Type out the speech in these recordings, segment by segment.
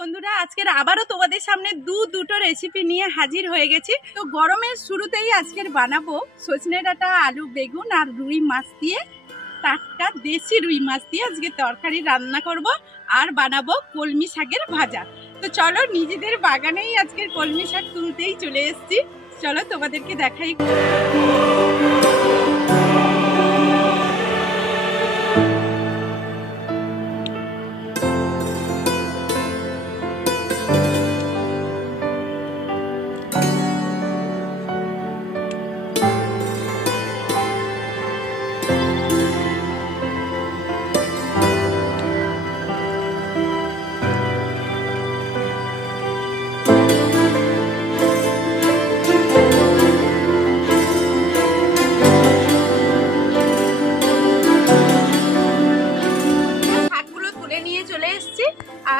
বন্ধুরা আজকের আবারও তোমাদের সামনে দুটো রেসিপি নিয়ে হাজির হয়ে গেছি। তো গরমের শুরুতেই আজকের বানাবো সজনে ডাঁটা, আলু, বেগুন আর রুই মাছ দিয়ে, টাটকা দেশি রুই মাছ দিয়ে আজকে তরকারি রান্না করব আর বানাবো কলমি শাকের ভাজা। তো চলো, নিজেদের বাগানেই আজকের কলমি শাক তুলতেই চলে এসেছি। চলো তোমাদেরকে দেখাই।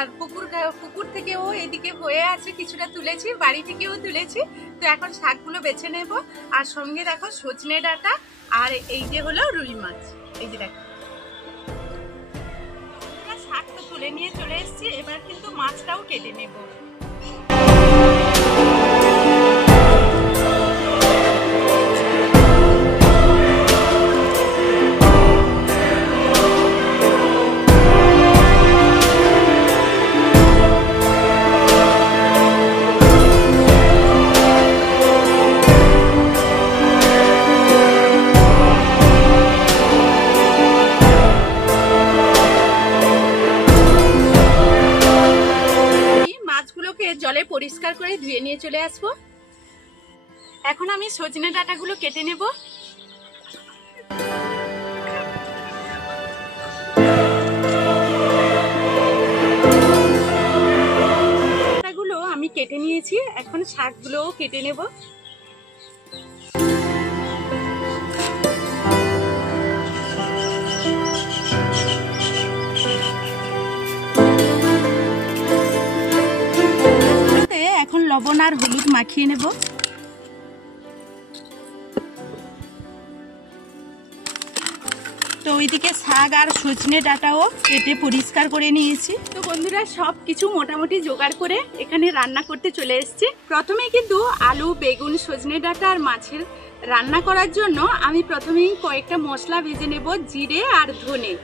আর পুকুর থেকেও এদিকে হয়ে আছে, কিছুটা তুলেছি, বাড়ি থেকেও তুলেছি। তো এখন শাকগুলো বেছে নেব। আর সঙ্গে দেখো সজনে ডাঁটা আর এই যে হলো রুই মাছ। এই যে দেখো শাক তো তুলে নিয়ে চলে এসেছি, এবার কিন্তু মাছটাও কেটে নেব। জলে পরিষ্কার করে ধুয়ে নিয়ে চলে আসবো। এখন আমি সজনে ডাঁটাগুলো কেটে নেব। ডাঁটাগুলো আমি কেটে নিয়েছি, এখন শাকগুলোও কেটে নেব। এখন লবণ আর হলুদ মাখিয়ে নেব। তো ওইদিকে শাক আর সজনে ডাঁটাও কেটে পরিষ্কার করে নিয়েছি। তো বন্ধুরা সব কিছু মোটামুটি জোগাড় করে এখানে রান্না করতে চলে এসেছি। প্রথমে কিন্তু আলু, বেগুন, সজনে ডাঁটা আর মাছের রান্না করার জন্য আমি প্রথমেই কয়েকটা মশলা ভেজে নেব, জিরে আর ধনে।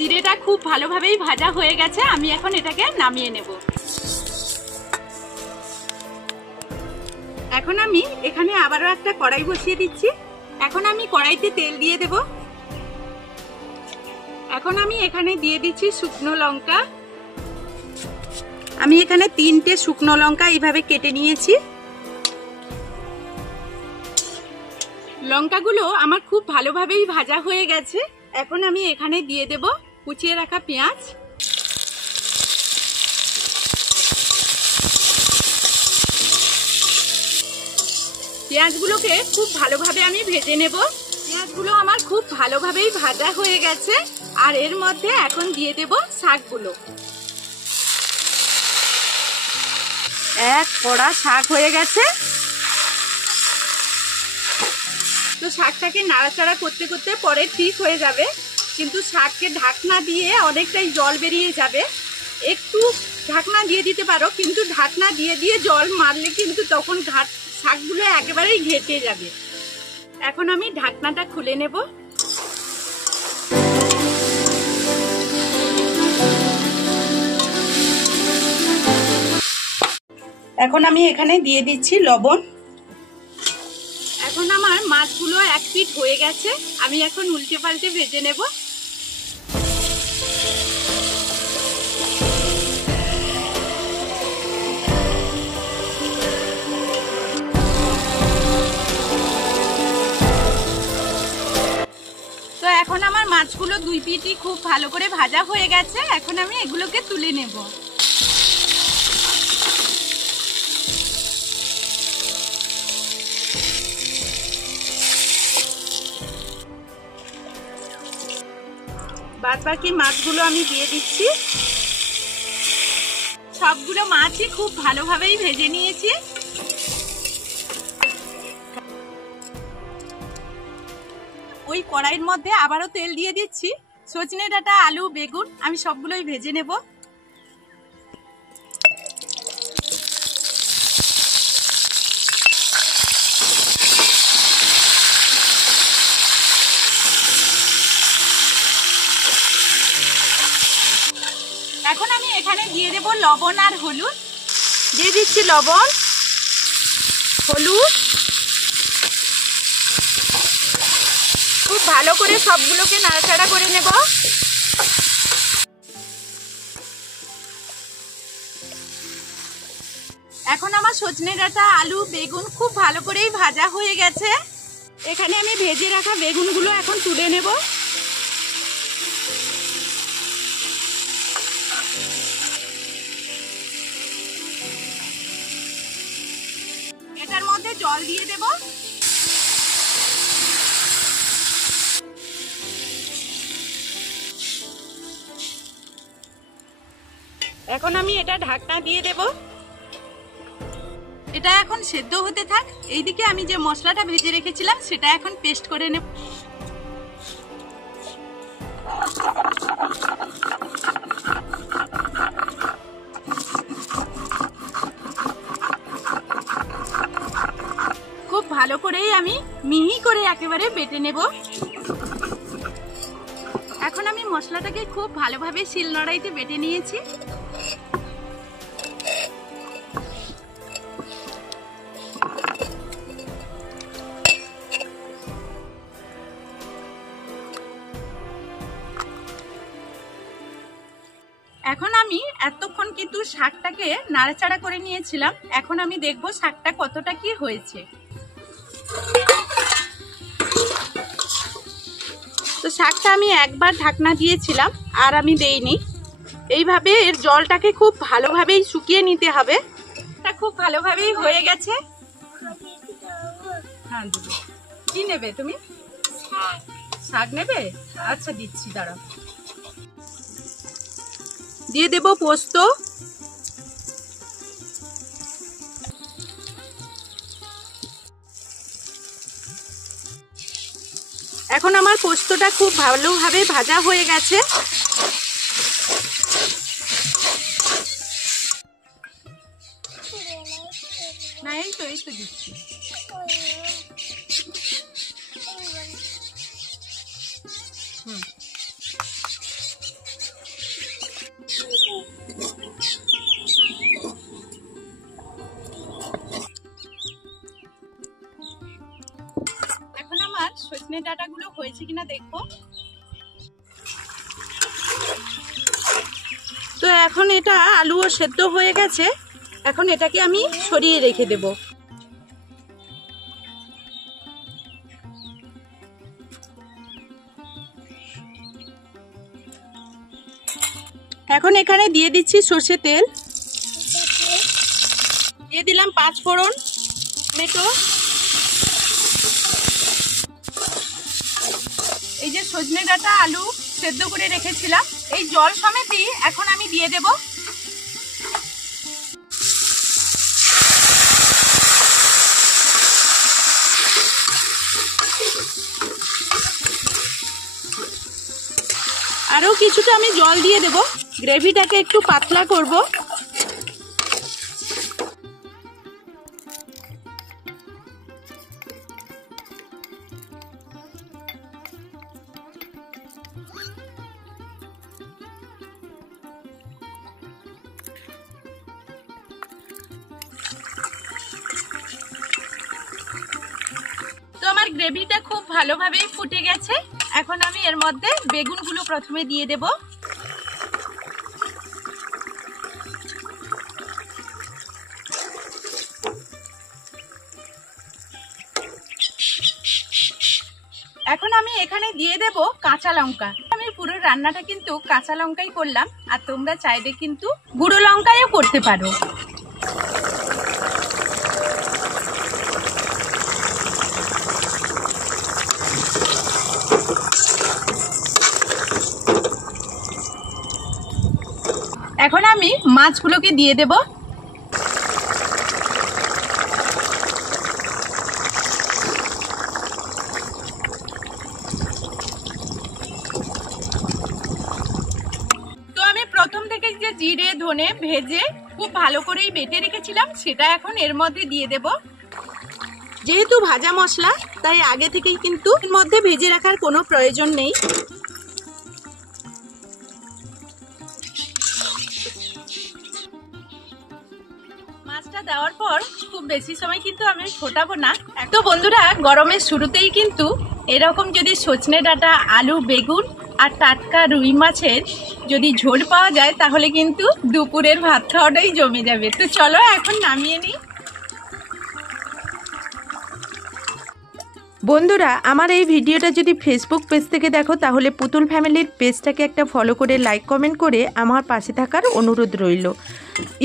জিরেটা খুব ভালোভাবেই ভাজা হয়ে গেছে, আমি এখন এটাকে নামিয়ে নেব। এখন আমি এখানে আবারও একটা কড়াই বসিয়ে দিচ্ছি। এখন আমি কড়াইতে তেল দিয়ে দেব। এখন আমি এখানে দিয়ে দিচ্ছি শুকনো লঙ্কা। আমি এখানে 3টে শুকনো লঙ্কা এইভাবে কেটে নিয়েছি। লঙ্কাগুলো আমার খুব ভালোভাবেই ভাজা হয়ে গেছে। এখন আমি এখানে দিয়ে দেব কুচিয়ে রাখা পেঁয়াজ। পেঁয়াজগুলোকে খুব ভালোভাবে আমি ভেজে নেব। পেঁয়াজগুলো আমার খুব ভালোভাবেই ভাজা হয়ে গেছে। আর এর মধ্যে এখন দিয়ে দেব শাকগুলো। এক কড়া শাক হয়ে গেছে। তো শাকটাকে নাড়াচাড়া করতে করতে পরে ঠিক হয়ে যাবে, কিন্তু শাককে ঢাকনা দিয়ে অনেকটাই জল বেরিয়ে যাবে। একটু ঢাকনা দিয়ে দিতে পারো, কিন্তু ঢাকনা দিয়ে দিয়ে জল মারলে কিন্তু তখন শাকগুলো একেবারেই ঘেটে যাবে। এখন আমি ঢাকনাটা খুলে নেব। এখন আমি এখানে দিয়ে দিচ্ছি লবণ। এখন আমার মাছগুলো এক পিঠ হয়ে গেছে, আমি এখন উল্টে পাল্টে ভেজে নেব। তো এখন আমার মাছগুলো দুই পিঠই খুব ভালো করে ভাজা হয়ে গেছে, এখন আমি এগুলোকে তুলে নেব। বাদ বাকি মাছগুলো আমি দিয়ে দিচ্ছি। সবগুলো মাছই খুব ভালোভাবেই ভেজে নিয়েছি। ওই কড়াইয়ের মধ্যে আবারও তেল দিয়ে দিচ্ছি। সজনে ডাঁটা, আলু, বেগুন আমি সবগুলোই ভেজে নেব। এখন আমি এখানে দিয়ে দেব লবণ আর হলুদ। দিয়ে দিচ্ছি লবণ, হলুদ। খুব ভালো করে সবগুলোকে নাড়াচাড়া করে নেব। এখন আমার সজনে ডাঁটা, আলু, বেগুন খুব ভালো করেই ভাজা হয়ে গেছে। এখানে আমি ভেজে রাখা বেগুনগুলো এখন তুলে নেব। এটার মধ্যে জল দিয়ে দেব। এখন আমি এটা ঢাকনা দিয়ে দেব। এটা এখন সেদ্ধ হতে থাক। এইদিকে আমি যে মশলাটা ভেজে রেখেছিলাম সেটা এখন পেস্ট করে নেব। খুব ভালো করেই আমি মিহি করে একেবারে বেটে নেব। এখন আমি মশলাটাকে খুব ভালোভাবে শিলনোড়াইতে বেটে নিয়েছি। এখন আমি এতক্ষণ কিন্তু শাকটাকে নাড়াচাড়া করে নিয়েছিলাম। এখন আমি দেখব শাকটা কতটা কি হয়েছে। তো শাকটা আমি একবার ঢাকনা দিয়েছিলাম, আর আমি দেইনি। এইভাবে এর জলটাকে খুব ভালোভাবেই শুকিয়ে নিতে হবে। এটা খুব ভালোভাবেই হয়ে গেছে। হ্যাঁ, কি নেবে তুমি? শাক নেবে? আচ্ছা দিচ্ছি, দাঁড়াও। দিয়ে দেব পোস্ত। এখন আমার পোস্তটা খুব ভালোভাবে ভাজা হয়ে গেছে। না, এই তো দিচ্ছি। এখন আমার সজনে ডাঁটাগুলো হয়েছে কিনা দেখবো। তো এখন এটা আলুও সেদ্ধ হয়ে গেছে। এখন এটাকে আমি সরিয়ে রেখে দেব। এখন এখানে দিয়ে দিচ্ছি সর্ষে তেল। দিয়ে দিলাম 5 ফোড়ন, টমেটো। এই যে সজনে ডাঁটা, আলু সেদ্ধ করে রেখেছিলাম, এই জল সমেতই এখন আমি দিয়ে দেব। আরো কিছুটা আমি জল দিয়ে দেব, গ্রেভিটাকে একটু পাতলা করব। তো আমার গ্রেভিটা খুব ভালোভাবেই ফুটে গেছে। এখন আমি এর মধ্যে বেগুনগুলো প্রথমে দিয়ে দেব। এখন আমি এখানে দিয়ে দেব কাঁচা লঙ্কা। আমি পুরো রান্নাটা কিন্তু কাঁচা লঙ্কাই করলাম, আর তোমরা চাইলে কিন্তু গুঁড়ো লঙ্কায়ও করতে পারো। এখন আমি মাছগুলোকে দিয়ে দেব। জিরে ধনে ভেজে খুব ভালো করেই বেটে রেখেছিলাম, সেটা এখন এর মধ্যে দিয়ে দেব। যেহেতু ভাজা মশলা তাই আগে থেকেই কিন্তু এর মধ্যে ভেজে রাখার কোনো প্রয়োজন নেই। মাছটা দেওয়ার পর খুব বেশি সময় কিন্তু আমি ফোটাবো না। তো বন্ধুরা, গরমের শুরুতেই কিন্তু এরকম যদি সজনে ডাঁটা, আলু, বেগুন আর টাটকা রুই মাছের যদি ঝোল পাওয়া যায় তাহলে কিন্তু দুপুরের ভাত খাওয়াটাই জমে যাবে। তো চলো এখন নামিয়ে নিই। বন্ধুরা, আমার এই ভিডিওটা যদি ফেসবুক পেজ থেকে দেখো তাহলে পুতুল ফ্যামিলির পেজটাকে একটা ফলো করে লাইক কমেন্ট করে আমার পাশে থাকার অনুরোধ রইল।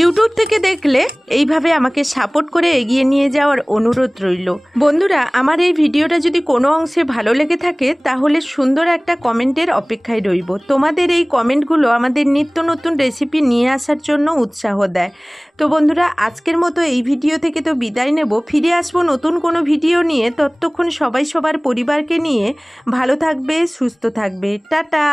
ইউটিউব থেকে দেখলে এইভাবে আমাকে সাপোর্ট করে এগিয়ে নিয়ে যাওয়ার অনুরোধ রইল। বন্ধুরা, আমার এই ভিডিওটা যদি কোনো অংশে ভালো লেগে থাকে তাহলে সুন্দর একটা কমেন্টের অপেক্ষায় রইব। তোমাদের এই কমেন্টগুলো আমাদের নিত্য নতুন রেসিপি নিয়ে আসার জন্য উৎসাহ দেয়। তো বন্ধুরা, আজকের মতো এই ভিডিও থেকে তো বিদায় নেব। ফিরে আসবো নতুন কোনো ভিডিও নিয়ে। ততক্ষণ সবাই সবার পরিবারকে নিয়ে ভালো থাকবে, সুস্থ থাকবে। টাটা।